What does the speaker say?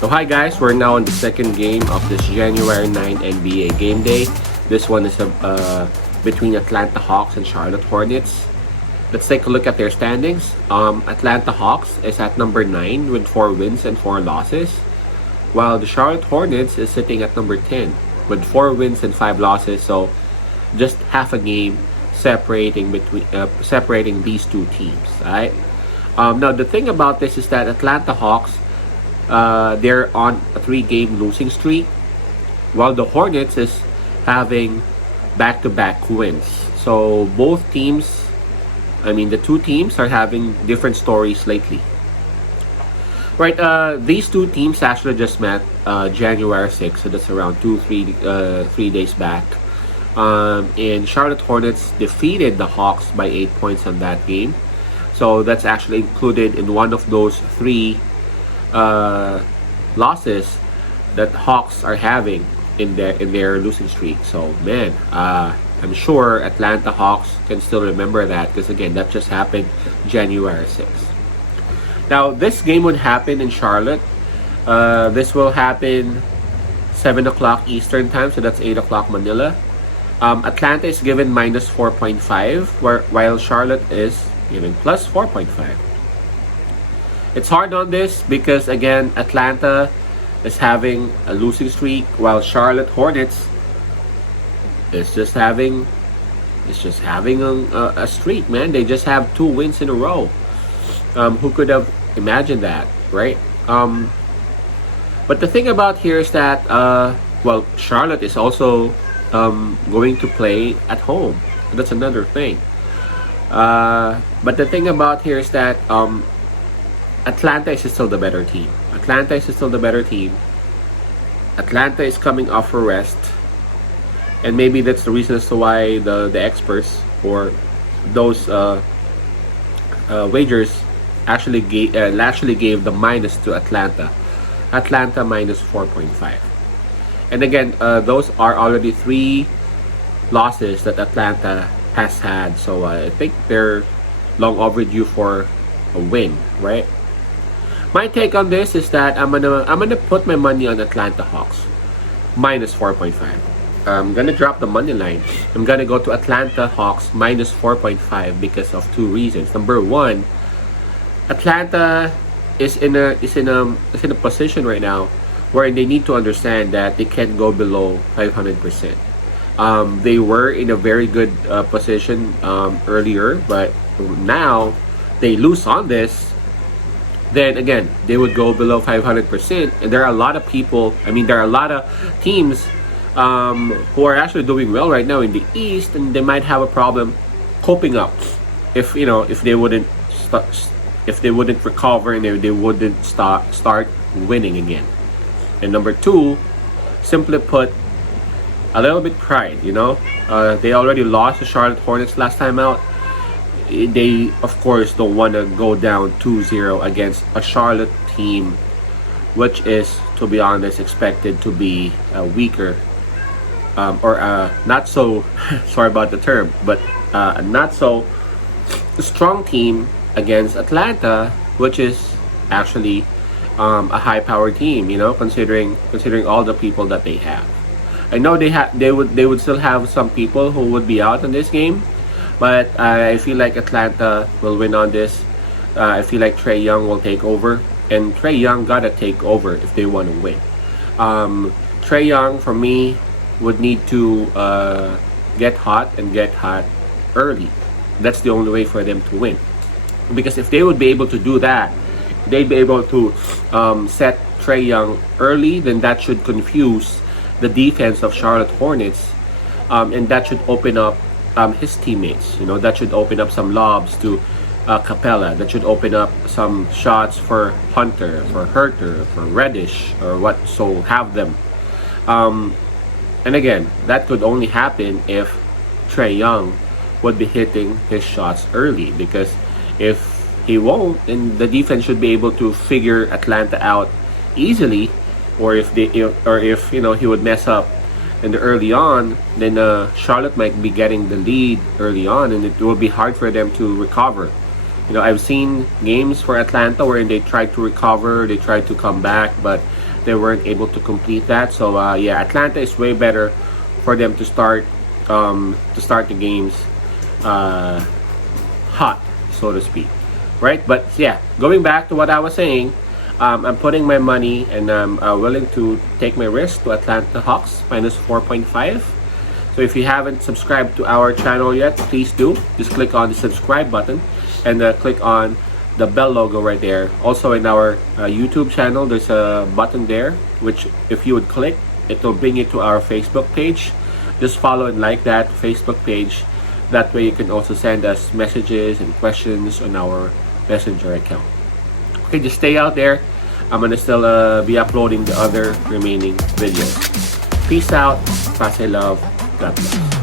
So hi guys, we're now on the second game of this January 9 NBA game day. This one is between Atlanta Hawks and Charlotte Hornets. Let's take a look at their standings. Atlanta Hawks is at number 9 with 4 wins and 4 losses, while the Charlotte Hornets is sitting at number 10 with 4 wins and 5 losses. So just half a game separating these two teams. Right. Now the thing about this is that Atlanta Hawks, they're on a 3-game losing streak, while the Hornets is having back-to-back wins. So both teams, the two teams are having different stories lately. Right, these two teams actually just met January 6th, so that's around 3 days back. And Charlotte Hornets defeated the Hawks by 8 points on that game. So that's actually included in one of those 3 losses that Hawks are having in their losing streak. So man, I'm sure Atlanta Hawks can still remember that, because again, that just happened January 6th. Now this game would happen in Charlotte. This will happen 7 o'clock Eastern time, so that's 8 o'clock Manila. Atlanta is given minus 4.5, while Charlotte is given plus 4.5. It's hard on this because again, Atlanta is having a losing streak, while Charlotte Hornets is just having a streak, man. They just have 2 wins in a row. Who could have imagined that, right? But the thing about here is that Charlotte is also going to play at home. That's another thing. But the thing about here is that Atlanta is still the better team. Atlanta is coming off a rest, and maybe that's the reason as to why the experts or those wagers actually gave the minus to Atlanta. Atlanta minus 4.5. And again, those are already 3 losses that Atlanta has had. So I think they're long overdue for a win, right? My take on this is that I'm gonna put my money on Atlanta Hawks minus 4.5. I'm gonna drop the money line. I'm gonna go to Atlanta Hawks minus 4.5 because of 2 reasons. Number 1, Atlanta is in a position right now where they need to understand that they can't go below 500%. They were in a very good position earlier, but now they lose on this, then again they would go below 500%. And there are a lot of teams who are actually doing well right now in the East, and they might have a problem coping up if they wouldn't recover and they wouldn't start winning again. And number 2, simply put, a little bit pride. They already lost to Charlotte Hornets last time out. They of course don't want to go down 2-0 against a Charlotte team, which is, to be honest, expected to be weaker, or not so sorry about the term, but a not so strong team against Atlanta, which is actually a high-powered team. Considering all the people that they have. I know they would still have some people who would be out in this game, but I feel like Atlanta will win on this. I feel like Trae Young will take over, and Trae Young gotta take over if they want to win. Trae Young, for me, would need to get hot early. That's the only way for them to win, because if they would be able to do that, they'd be able to set Trae Young early. Then that should confuse the defense of Charlotte Hornets, and that should open up his teammates. That should open up some lobs to Capella. That should open up some shots for Hunter, for Herter, for Reddish, or what so have them. And again, that could only happen if Trae Young would be hitting his shots early, because if he won't, then the defense should be able to figure Atlanta out easily. Or if he would mess up in the early on, then Charlotte might be getting the lead early on, and it will be hard for them to recover You know, I've seen games for Atlanta where they tried to recover, they tried to come back, but they weren't able to complete that. So yeah, Atlanta is way better for them to start the games hot, so to speak, right? But yeah, going back to what I was saying, I'm putting my money and I'm willing to take my risk to Atlanta Hawks minus 4.5. So if you haven't subscribed to our channel yet, please do. Just click on the subscribe button and click on the bell logo right there. Also in our YouTube channel, there's a button there, which if you would click, it will bring you to our Facebook page. Just follow and like that Facebook page. That way you can also send us messages and questions on our Messenger account. Okay, just stay out there. I'm gonna still be uploading the other remaining videos. Peace out. Pase love. God bless.